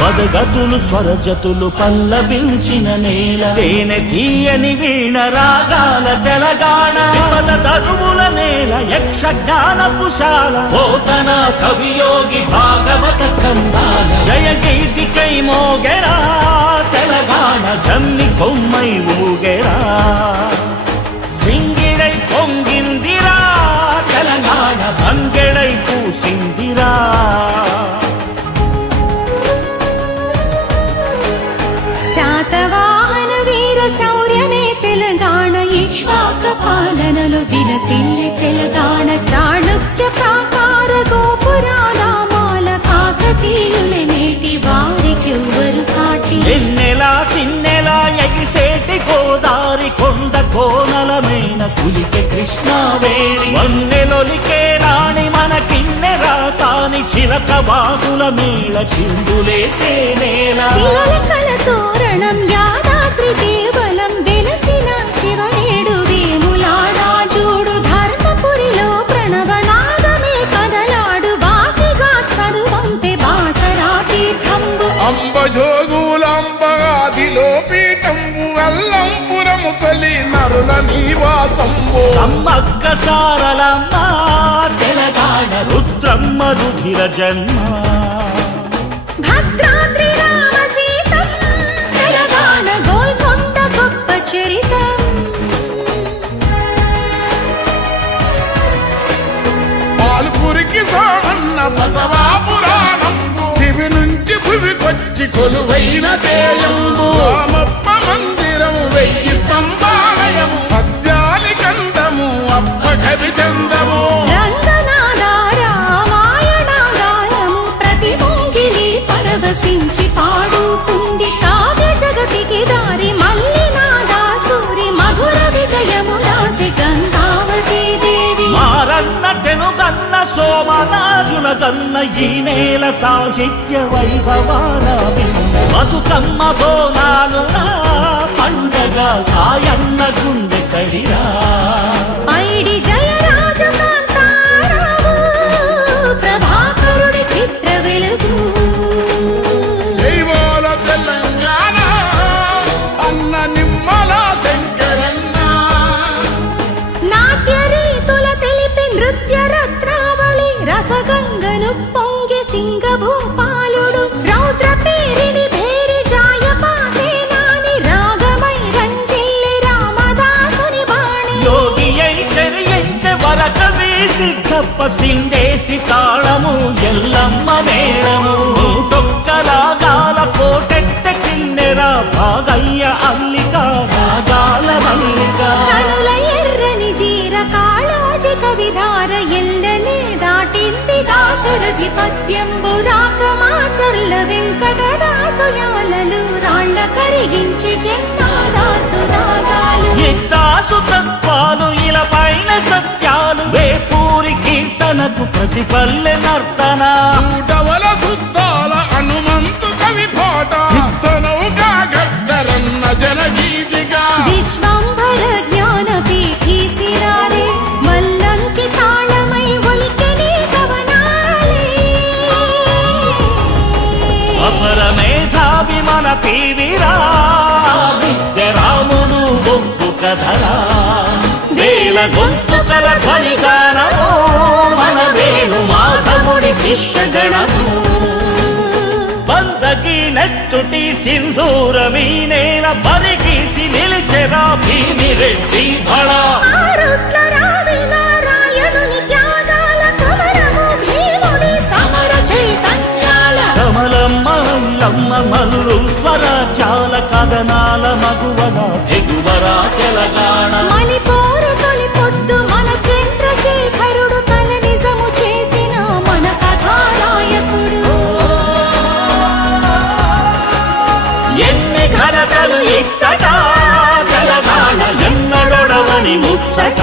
పదగతులు స్వరజతులు పల్లవించిన నేల, తేనె తీయని వీణ రాగాల తెలంగాణ. పద తరువుల నేల యక్షజ్ఞానపుశాల, పోతన కవియోగి భాగవత స్కందాల. జయ గీతికై మోగెరా తెలంగాణ, జమ్మి కొమ్మై ఊగెరా. సింగిడై పొంగిందిరా తెలంగాణ, బంగెడై పూసిందిరా. శాతవాహన వీర శౌర్యమే తెలంగాణ, ఇక్ష్వాక పాలనలో విలసిల్లే తెలంగాణ. చాణుక్య ప్రాకార గోపురాల మాల, కాకతీయుల నేటి వారికెవ్వరు సాటి. ఎన్నెలా తిన్నెలా ఎగిసేటి గోదారి, కొండ కోనలమైన కులికే కృష్ణావేణి. వన్నెలొలికే రాణి మన కిన్నె రాసాని, చిలక బాగుల మేళ చిందులేసే నేల. చిలకల తోరణం యాదాద్రి దేవలం, వెలసిన శివనేడు వేములాడా జూడు. ధర్మపురిలో ప్రణవనాదమే కదలాడు, వాసిగా చదువంపే బాసరా తీర్థంబు. అంబజోగులంబగాదిలో పీఠంబు, అల్లంపురము తల్లి నరుల నివాసంబు. సమ్మక్క సారలమ్మ తెలంగాణ, రుద్రమ్మ రుధిర జన్మ. భద్రాద్రి రామ సీతం తెలంగాణ, గోల్కొండ గొప్ప చరితం. పాల్పురికి సోమన్న బసవా పురాణంబు, దివి నుంచి భువికొచ్చి కొలువైన తేయంబు. రామప్ప మందిరం 1000 స్తంభాలయము, పద్యాలి కందము అప్ప కవి చందము. రంగనాథ రామాయణ గానము, ప్రతి ముంగిలి పరవశించి పాడుకుంది. కావ్య జగతికి దారి మల్లినాదా సూరి, మధుర విజయము రాసి గంగావతీ దేవి. మారన్న తెనుగన్న సోమనాథుల దన్న, ఈ నేల సాహిత్య వైభవాల బింద. బతుకమ్మ బోనాలు పండగ, సాయన్న గుండె సడిరా. పైడి జయరాజు కాంతారావు, ప్రభాకరుడి చిత్ర వెలుగు. జైవాల తెలంగాణ అన్న నిమ్మల శంకరన్న. నాట్య రీతుల తెలిపి నృత్య రత్నావళి, రసగంగను పొంగి సింగభూపాలుడు. రౌద్ర పేరిడి భేరి జాయపాసేనాని, రాగమై రంజిల్లి రామదాసుని బాణి. యోగి అయి చెరియించే వరకవి సిద్ధప్ప, సిందేసి తాళము ఎల్లమ్మ మేళము. తొక్క రాగాల కోటెత్త కిన్నెరా, భాగయ్య అల్లిక రాగాల మల్లిక. కనుల ఎర్రని జీర కాళోజి కవిధార, ఎల్లలే దాటింది దాశరథి పద్యంబు. రాకమాచర్ల వెంకటదాసు యాలలు, రాళ్ల కరిగించి జన్మాదాసు దాగాలు. ఇద్దాసు తత్వాలు ఇలా పైన సత్యాలు, వేపూరి కీర్తనకు ప్రతి పల్లె నర్తన. నూటవల సుద్దాల హనుమంతు కవి పాట, యుక్తనౌగా గద్దరన్న జనగీతిగా. విశ్వంభర జ్ఞాన పీఠీ సిరారే, మల్లంకి తాళమై ఒలికెనే కవనాలే. అపర మేధావి మన పీవిరా, విద్య రాముడు బొగ్గు కథరా. వేల గొంతుకల ధ్వనిగానము, మన వేణు మాధవుడి శిష్యగణము. బందకి నెత్తుటి సింధూరమీ నేల, బరిగీసి నిలిచెరా భీమిరెడ్డి భళ. ఆరుట్ల రావి నారాయణుని త్యాగాల కమరము, భీముడి సమర చైతన్యాల. కమలమ్మ అల్లమ్మ మల్లు స్వరాజ్యాల, కథనాల మగువల ఎగువరా తెలంగాణ. మలిపోరు తొలి పొద్దు మన చంద్రశేఖరుడు, కల నిజము చేసిన మన కథానాయకుడు. ఎన్ని ఘనతలు ఇచ్చట తెలంగాణ, ఎన్నడొడవని ముచ్చట.